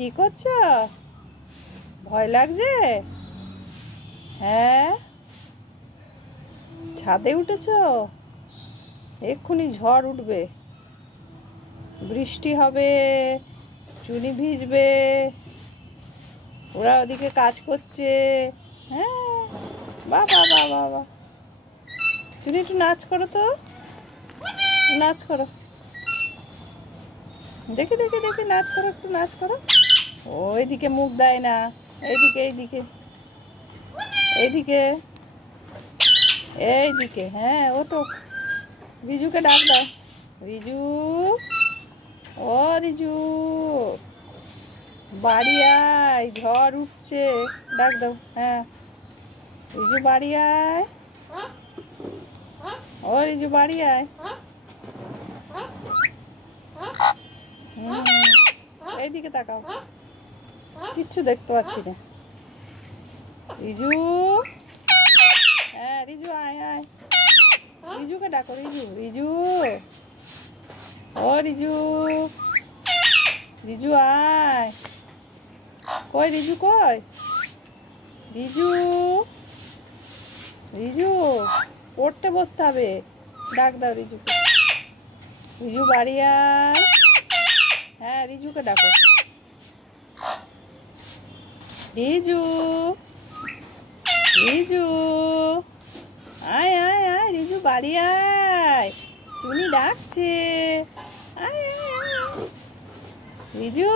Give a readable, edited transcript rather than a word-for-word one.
কি করছো? ভয় লাগছে? হ্যাঁ, ছাদে উঠেছো? এক্ষুনি ঝড় উঠবে, বৃষ্টি হবে, চুনি ভিজবে। ওরা ওদিকে কাজ করছে। হ্যাঁ, বাবা বাবা বাবা, তুমি একটু নাচ করো তো, নাচ করো, দেখি দেখি দেখি, নাচ করো, একটু নাচ করো। ওইদিকে মুখ দেয় না, এইদিকে এইদিকে এইদিকে এইদিকে। হ্যাঁ, ওঠো, রিজুকে ডাক দাও। রিজু, ও রিজু, বাড়ি আয়, ঝড় উঠছে, ডাক দাও। হ্যাঁ, রিজু বাড়ি আয়, ও রিজু বাড়ি আয়। এইদিকে তাকাও, কিচ্ছু দেখতে পাচ্ছি না। রিজু, হ্যাঁ রিজু আয় আয়, রিজুকে ডাকো। রিজু, রিজু, ও রিজু, রিজু আয়। কই রিজু, কই রিজু? রিজু, পড়তে বসতে হবে, ডাক দাও রিজুকে। রিজু বাড়ি আয়। হ্যাঁ, রিজুকে ডাকো। রিজু, রিজু, আয় আয় আয়, রিজু বাড়ি আয়, চুনি ডাকছে, আয় আয় আয়। রিজু।